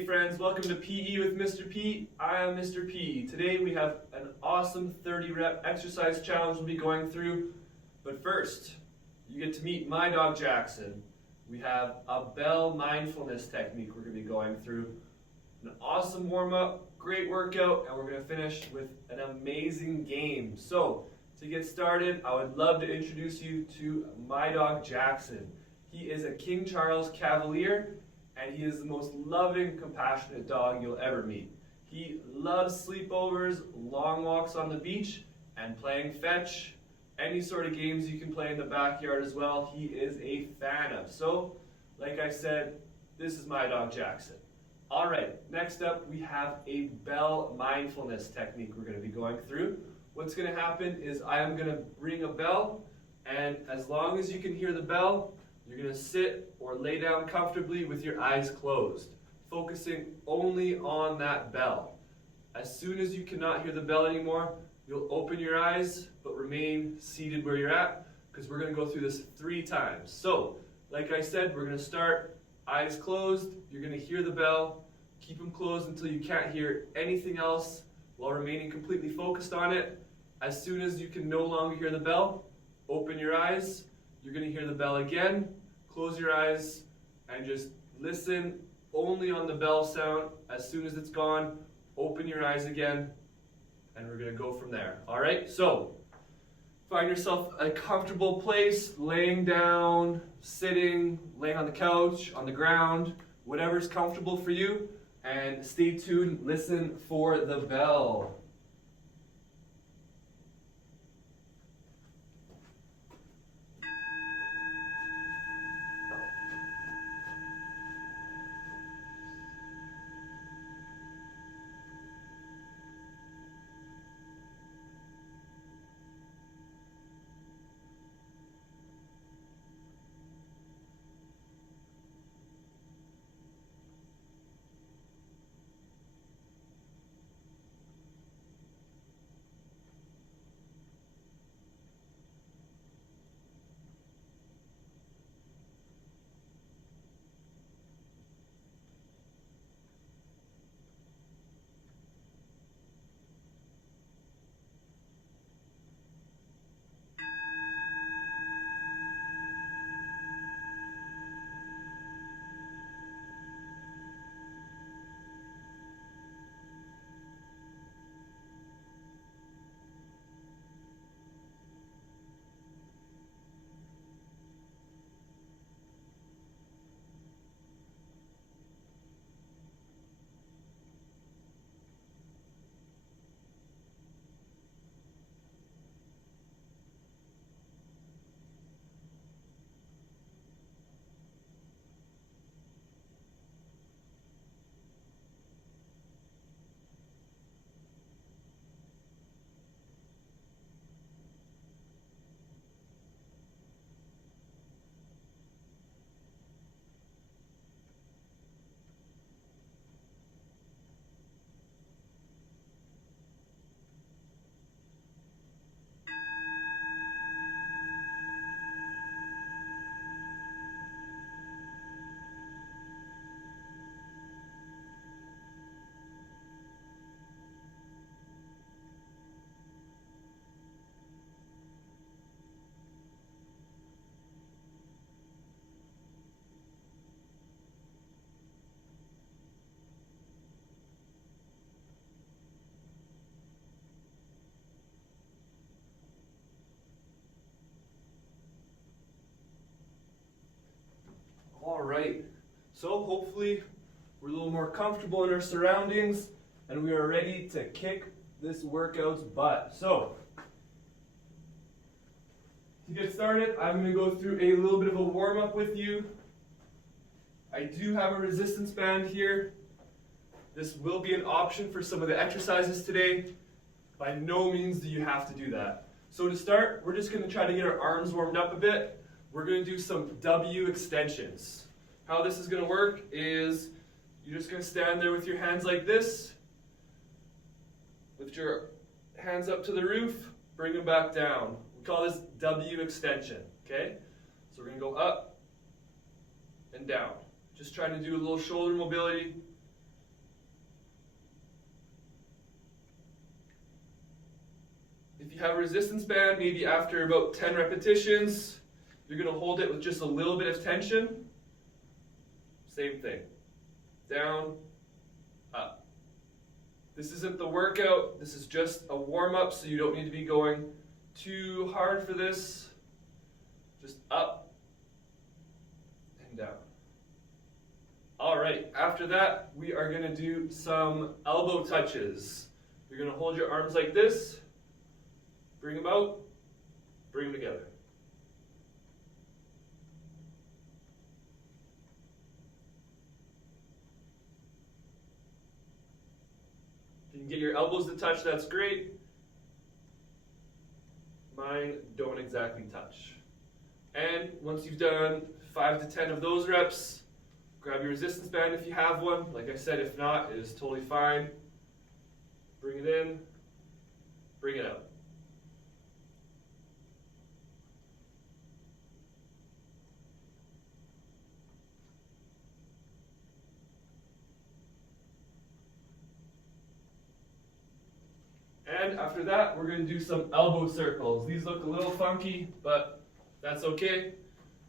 Hey friends, welcome to PE with Mr. P. I am Mr. P. Today we have an awesome 30 rep exercise challenge we'll be going through. But first, you get to meet my dog Jackson. We have a bell mindfulness technique we're going to be going through. An awesome warm-up, great workout, and we're going to finish with an amazing game. So, to get started, I would love to introduce you to my dog Jackson. He is a King Charles Cavalier, and he is the most loving, compassionate dog you'll ever meet. He loves sleepovers, long walks on the beach, and playing fetch. Any sort of games you can play in the backyard as well, he is a fan of. So, like I said, this is my dog Jackson. Alright, next up we have a bell mindfulness technique we're going to be going through. What's going to happen is I am going to ring a bell, and as long as you can hear the bell, you're going to sit or lay down comfortably with your eyes closed, focusing only on that bell. As soon as you cannot hear the bell anymore, you'll open your eyes, but remain seated where you're at, because we're going to go through this 3 times. So, like I said, we're going to start eyes closed. You're going to hear the bell. Keep them closed until you can't hear anything else while remaining completely focused on it. As soon as you can no longer hear the bell, open your eyes. You're going to hear the bell again. Close your eyes and just listen only on the bell sound. As soon as it's gone, open your eyes again, and we're going to go from there. All right, so find yourself a comfortable place, laying down, sitting, laying on the couch, on the ground, whatever's comfortable for you, and stay tuned, listen for the bell. All right, so hopefully we're a little more comfortable in our surroundings and we are ready to kick this workout's butt. So, to get started, I'm going to go through a little bit of a warm-up with you. I do have a resistance band here. This will be an option for some of the exercises today. By no means do you have to do that. So to start, we're just going to try to get our arms warmed up a bit. We're going to do some W extensions. How this is going to work is you're just going to stand there with your hands like this. Lift your hands up to the roof, bring them back down. We call this W extension, okay? So we're going to go up and down. Just trying to do a little shoulder mobility you have a resistance band, maybe after about 10 repetitions, you're going to hold it with just a little bit of tension. Same thing. Down, up. This isn't the workout, this is just a warm-up, so you don't need to be going too hard for this. Just up and down. All right, after that, we are going to do some elbow touches. You're going to hold your arms like this, bring them out, bring them together. If you can get your elbows to touch, that's great. Mine don't exactly touch. And once you've done 5 to 10 of those reps, grab your resistance band if you have one. Like I said, if not, it is totally fine. Bring it in, bring it out. And after that, we're going to do some elbow circles. These look a little funky, but that's okay.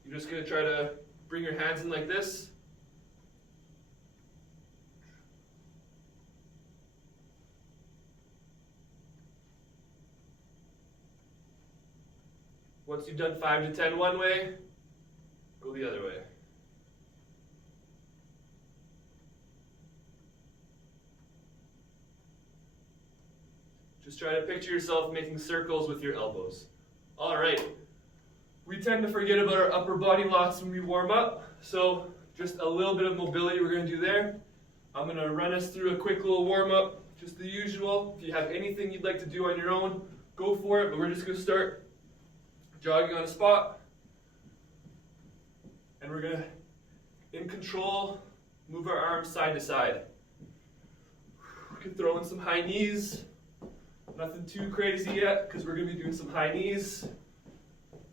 You're just going to try to bring your hands in like this. Once you've done 5 to 10 one way, go the other way. Just try to picture yourself making circles with your elbows. All right. We tend to forget about our upper body lots when we warm up, so just a little bit of mobility we're going to do there. I'm going to run us through a quick little warm up, just the usual. If you have anything you'd like to do on your own, go for it, but we're just going to start jogging on a spot. And we're going to, in control, move our arms side to side. We can throw in some high knees. Nothing too crazy yet, because we're going to be doing some high knees,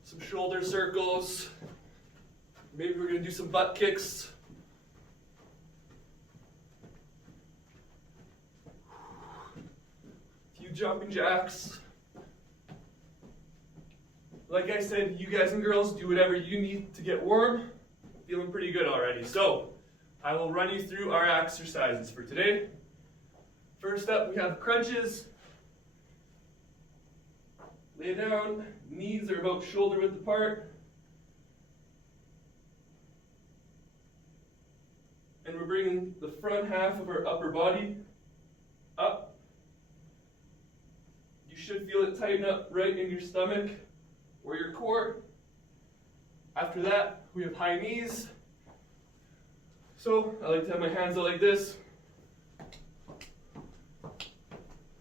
some shoulder circles. Maybe we're going to do some butt kicks. A few jumping jacks. Like I said, you guys and girls do whatever you need to get warm. Feeling pretty good already. So, I will run you through our exercises for today. First up, we have crunches. Lay down, knees are about shoulder width apart. And we're bringing the front half of our upper body up. You should feel it tighten up right in your stomach or your core. After that, we have high knees. So I like to have my hands out like this.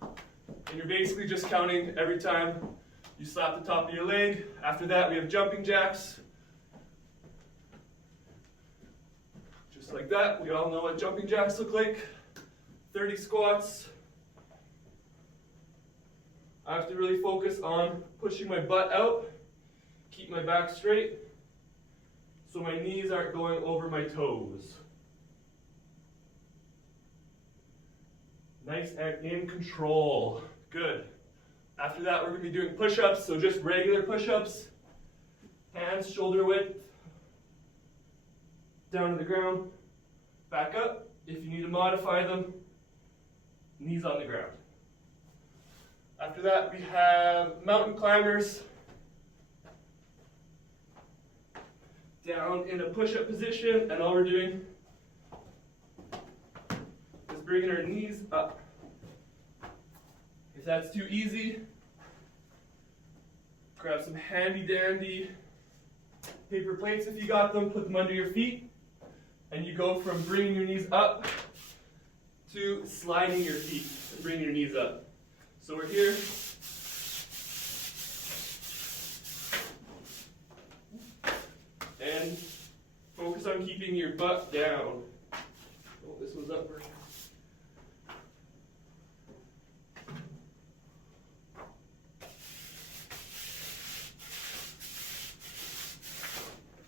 And you're basically just counting every time you slap the top of your leg. After that, we have jumping jacks. Just like that. We all know what jumping jacks look like. 30 squats. I have to really focus on pushing my butt out, keep my back straight, so my knees aren't going over my toes. Nice and in control. Good. After that, we're going to be doing push-ups, so just regular push-ups. Hands shoulder width. Down to the ground. Back up. If you need to modify them, knees on the ground. After that, we have mountain climbers. Down in a push-up position, and all we're doing is bringing our knees up. If that's too easy, grab some handy-dandy paper plates if you got them, put them under your feet, and you go from bringing your knees up to sliding your feet and bringing your knees up. So we're here. And focus on keeping your butt down. Oh, this one's upward.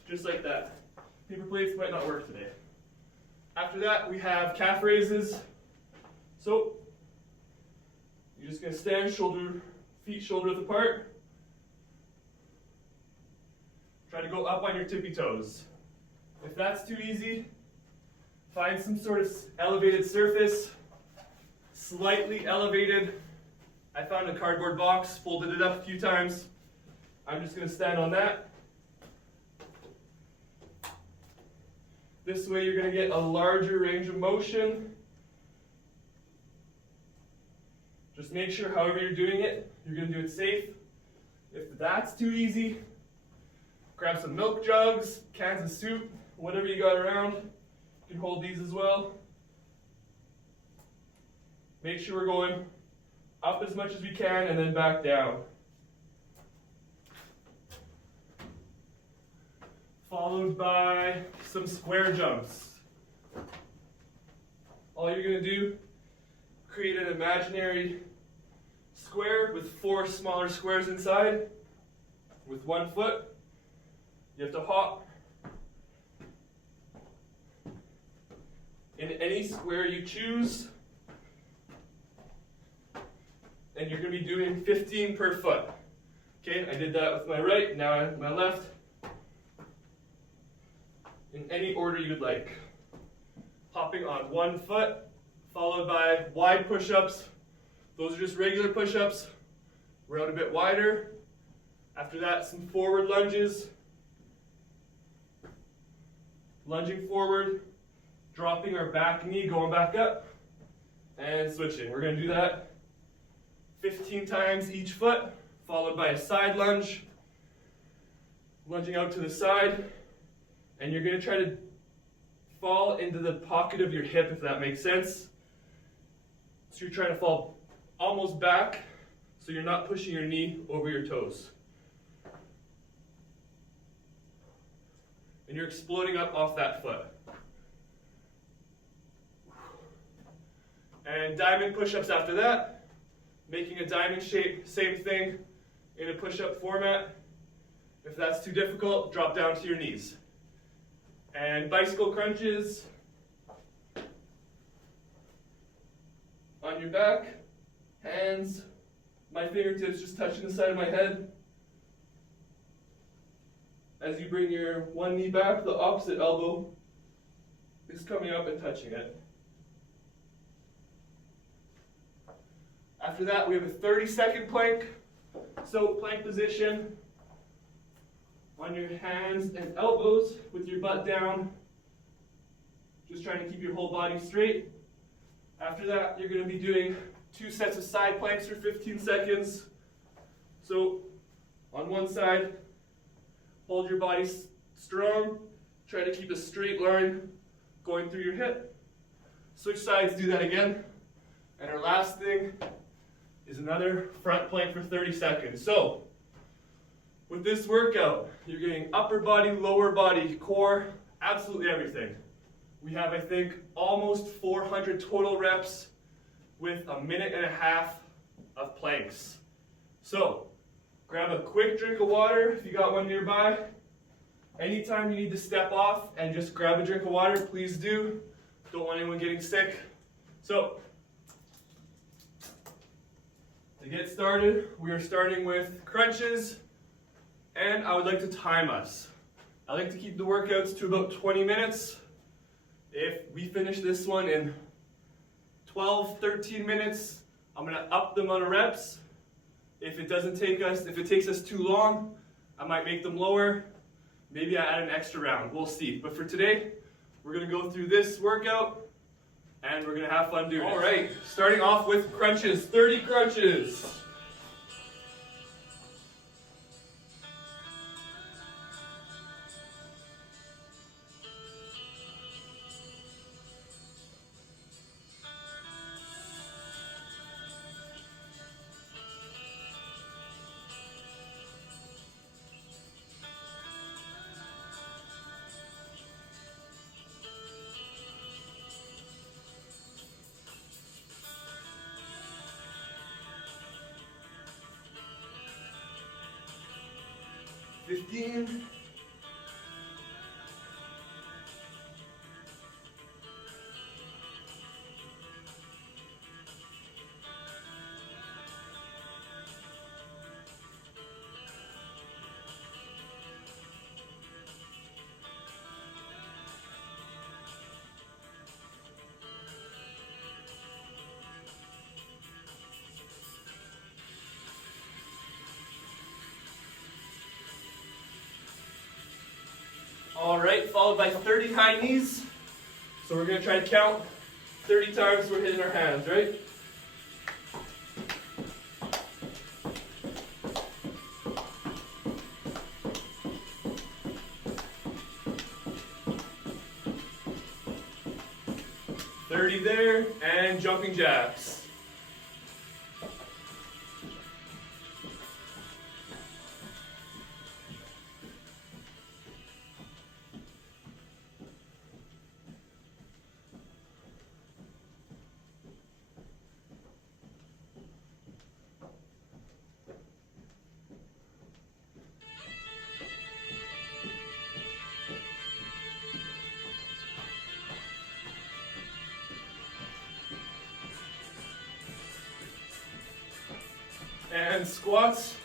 Just like that. Paper plates might not work today. After that, we have calf raises. So, you're just going to stand shoulder feet shoulder width apart. Try to go up on your tippy toes. If that's too easy, find some sort of elevated surface, slightly elevated. I found a cardboard box, folded it up a few times. I'm just going to stand on that. This way you're going to get a larger range of motion. Just make sure however you're doing it, you're going to do it safe. If that's too easy, grab some milk jugs, cans of soup, whatever you got around. You can hold these as well. Make sure we're going up as much as we can and then back down. Followed by some square jumps. All you're going to do, create an imaginary square with 4 smaller squares inside with 1 foot. You have to hop in any square you choose, and you're going to be doing 15 per foot. Okay, I did that with my right, now with my left. In any order you'd like. Hopping on 1 foot, followed by wide push-ups. Those are just regular push-ups. We're out a bit wider. After that, some forward lunges. Lunging forward, dropping our back knee, going back up, and switching. We're going to do that 15 times each foot, followed by a side lunge, lunging out to the side, and you're going to try to fall into the pocket of your hip, if that makes sense. So you're trying to fall almost back, so you're not pushing your knee over your toes. And you're exploding up off that foot. And diamond push-ups after that. Making a diamond shape, same thing in a push-up format. If that's too difficult, drop down to your knees. And bicycle crunches on your back, hands, my fingertips just touching the side of my head. As you bring your one knee back, the opposite elbow is coming up and touching it. After that, we have a 30-second plank. So plank position on your hands and elbows with your butt down. Just trying to keep your whole body straight. After that, you're going to be doing 2 sets of side planks for 15 seconds. So on one side, hold your body strong. Try to keep a straight line going through your hip. Switch sides, do that again. And our last thing is another front plank for 30 seconds. So, with this workout, you're getting upper body, lower body, core, absolutely everything. We have, I think, almost 400 total reps with 1.5 minutes of planks. So, grab a quick drink of water if you got one nearby. Anytime you need to step off and just grab a drink of water, please do. Don't want anyone getting sick. So, to get started, we are starting with crunches, and I would like to time us. I like to keep the workouts to about 20 minutes. If we finish this one in 12, 13 minutes, I'm going to up the amount of reps. If it takes us too long, I might make them lower. Maybe I add an extra round. We'll see. But for today, we're going to go through this workout, and we're going to have fun doing it. All right, starting off with crunches, 30 crunches. Fifteen. All right, followed by 30 high knees. So we're gonna try to count 30 times we're hitting our hands, right? There, and jumping jacks. And squats.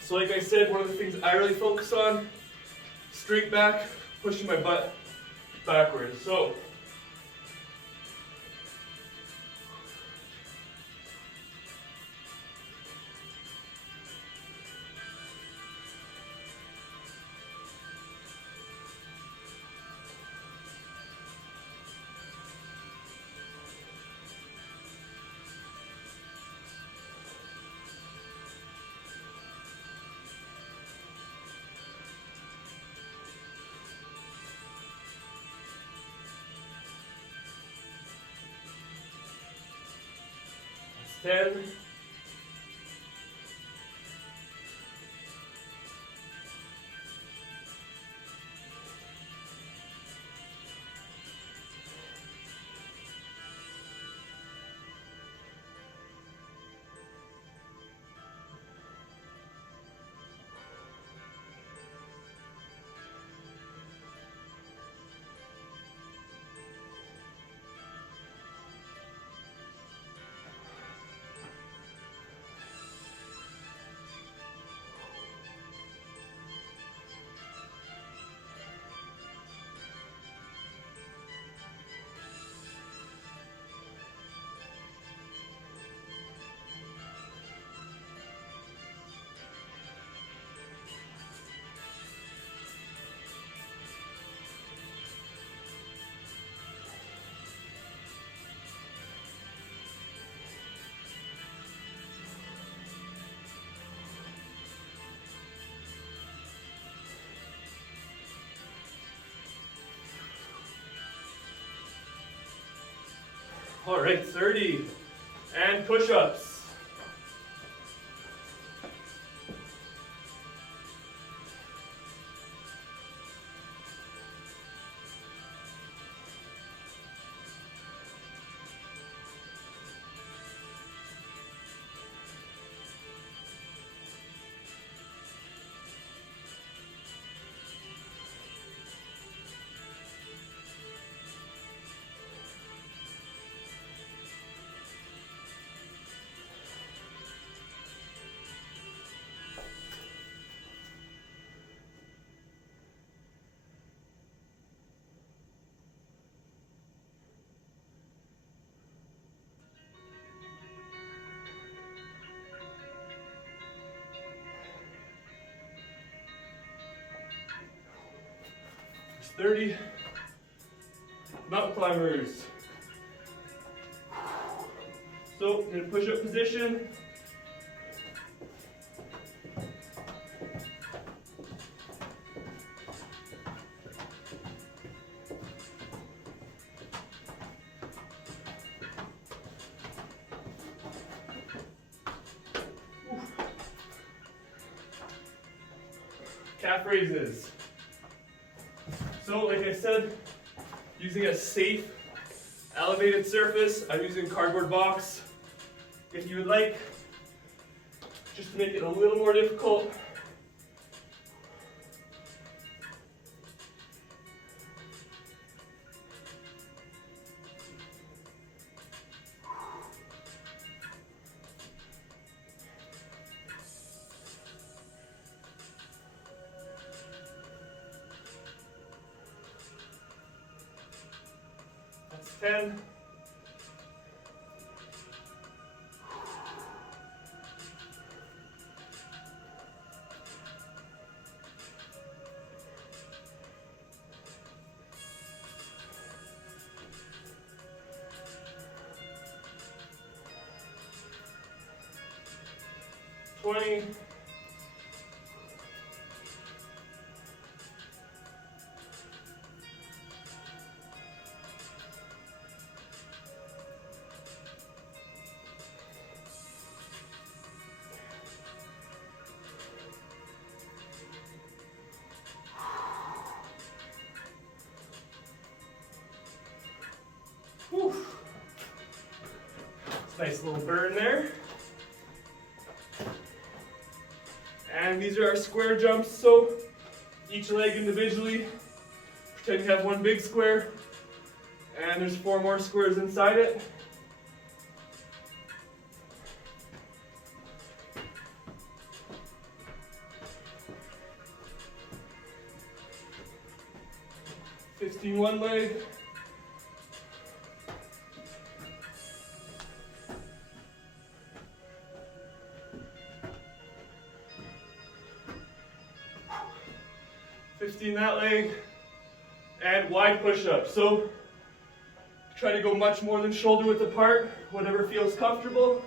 So like I said, one of the things I really focus on, straight back, pushing my butt backwards. So that's 10. All right, 30. And push-ups. There's 30 mountain climbers. So in a push-up position, calf raises. So like I said, using a safe elevated surface, I'm using cardboard box. If you would like, just to make it a little more difficult, that's 10. 20. Whew. Nice little burn there. And these are our square jumps, so each leg individually, pretend you have one big square, and there's 4 more squares inside it. One leg. That leg, and wide push-up. So try to go much more than shoulder width apart, whatever feels comfortable.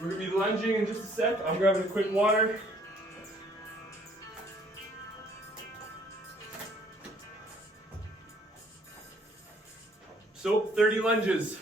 We're going to be lunging in just a sec. I'm grabbing a quick water. So 30 lunges.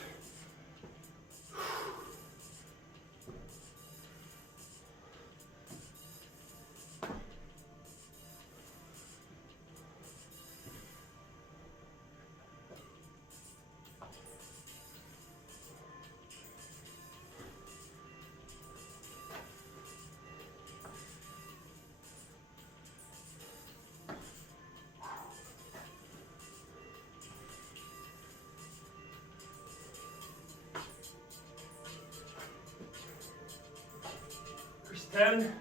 First 10.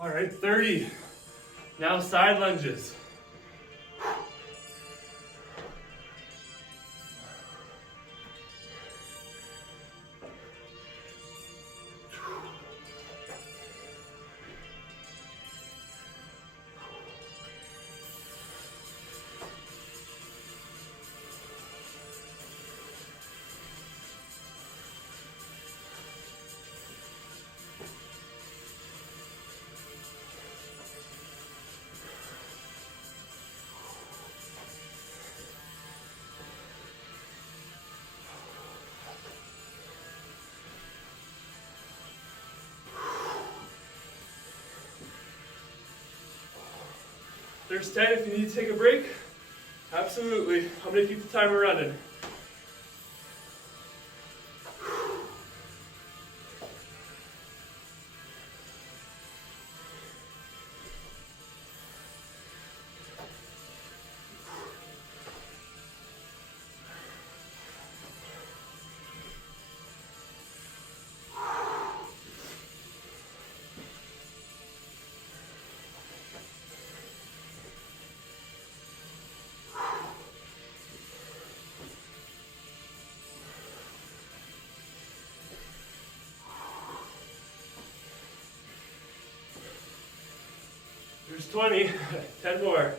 All right, 30. Now side lunges. There's 10 if you need to take a break. Absolutely. I'm going to keep the timer running. There's 20, 10 more.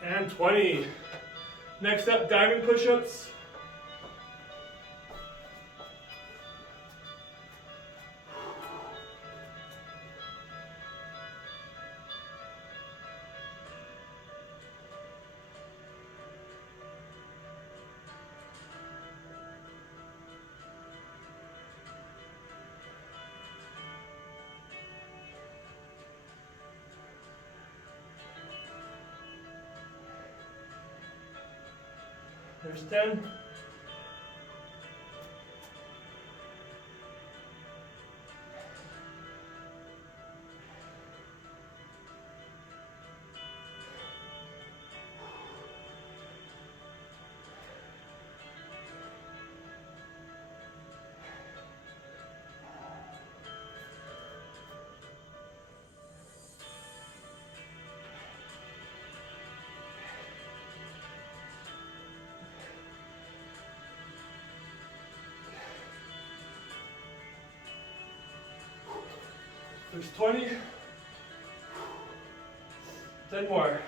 And 20. Next up, diamond push-ups. There's 10. There's 20. 10 more.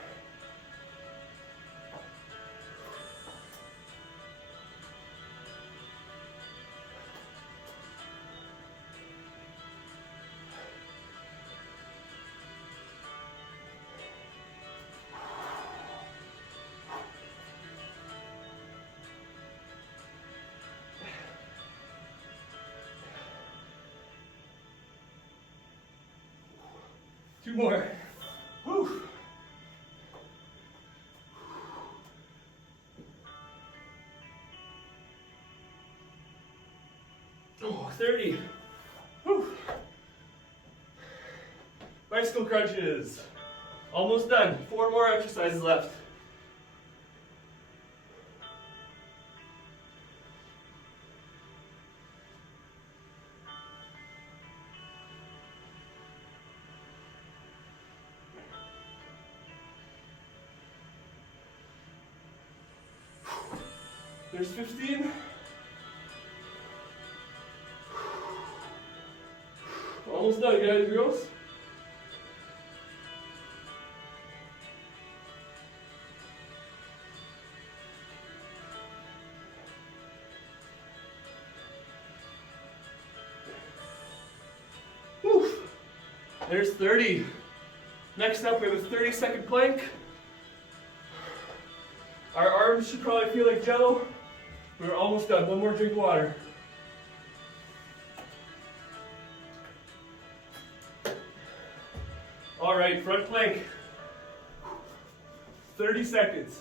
Two more. Whew. Oh, 30. Whew. Bicycle crunches. Almost done. 4 more exercises left. There's 15. Almost done, guys and girls. Whew. There's 30. Next up, we have a 30-second plank. Our arms should probably feel like jello. We're almost done. One more drink of water. All right, front plank. 30 seconds.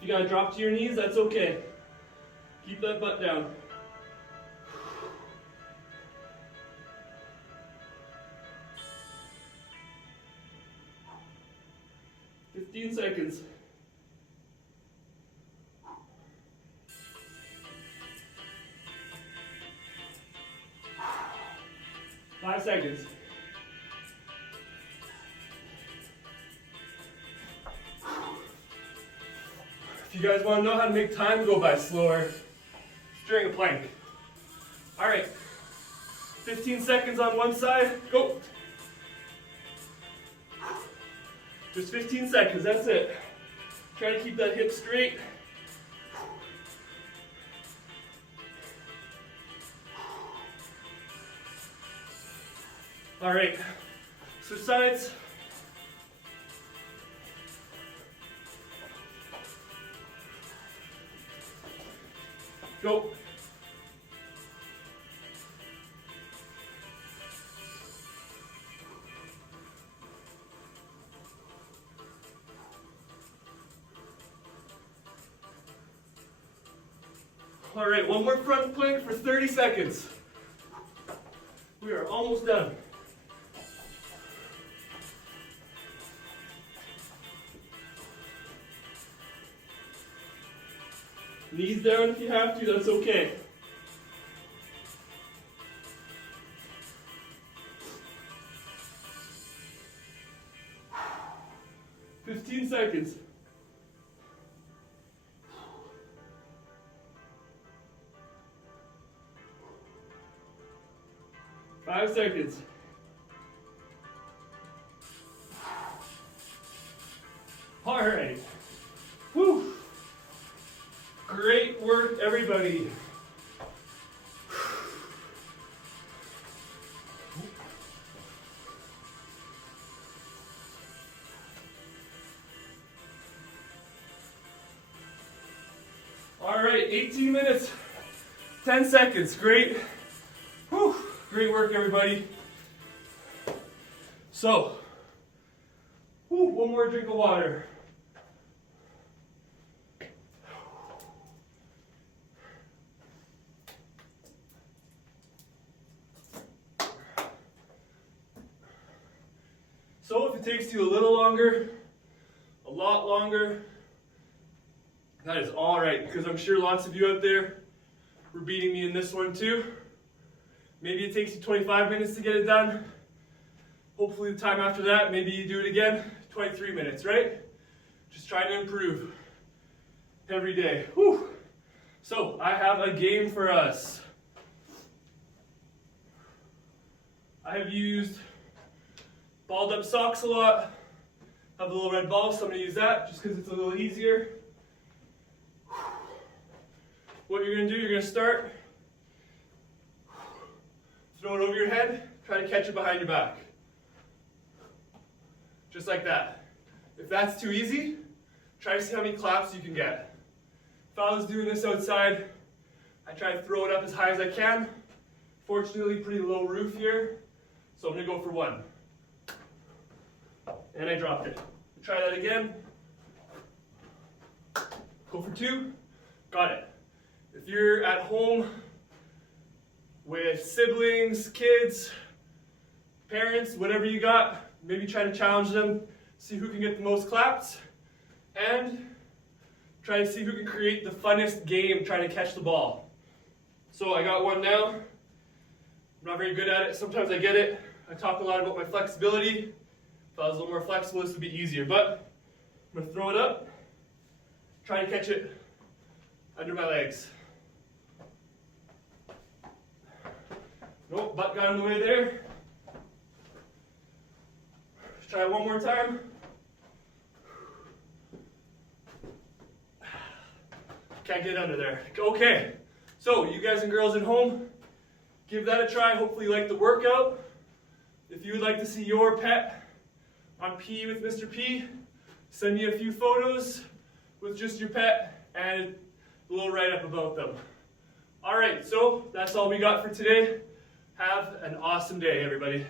If you gotta drop to your knees, that's okay. Keep that butt down. 15 seconds. 5 seconds. If you guys want to know how to make time go by slower, it's during a plank. All right, 15 seconds on one side, go. Just 15 seconds, that's it. Try to keep that hip straight. All right, switch sides. Go. All right, one more front plank for 30 seconds. We are almost done. Knees down if you have to, that's okay. "15 seconds. "5 seconds. All right. Whew. Great work, everybody. All right, 18 minutes, 10 seconds. Great. Whew. Great work, everybody. So, one more drink of water. So if it takes you a little longer, a lot longer, that is all right, because I'm sure lots of you out there were beating me in this one too. Maybe it takes you 25 minutes to get it done. Hopefully the time after that, maybe you do it again, 23 minutes, right? Just trying to improve every day. Whew. So I have a game for us. I have used balled up socks a lot. I have a little red ball, so I'm going to use that just because it's a little easier. What you're going to do, you're going to start, throw it over your head, try to catch it behind your back. Just like that. If that's too easy, try to see how many claps you can get. If I was doing this outside, I try to throw it up as high as I can. Fortunately, pretty low roof here, so I'm going to go for 1. And I dropped it. Try that again. Go for 2. Got it. If you're at home with siblings, kids, parents, whatever you got, maybe try to challenge them, see who can get the most claps, and try to see who can create the funnest game trying to catch the ball. So I got one now. I'm not very good at it. Sometimes I get it. I talk a lot about my flexibility. If I was a little more flexible, this would be easier, but I'm going to throw it up, try to catch it under my legs. Nope, butt got in the way there. Let's try it one more time. Can't get under there. Okay, so you guys and girls at home, give that a try. Hopefully you like the workout. If you would like to see your pet on PE with Mr. P, send me a few photos with just your pet and a little write-up about them. All right, so that's all we got for today. Have an awesome day, everybody.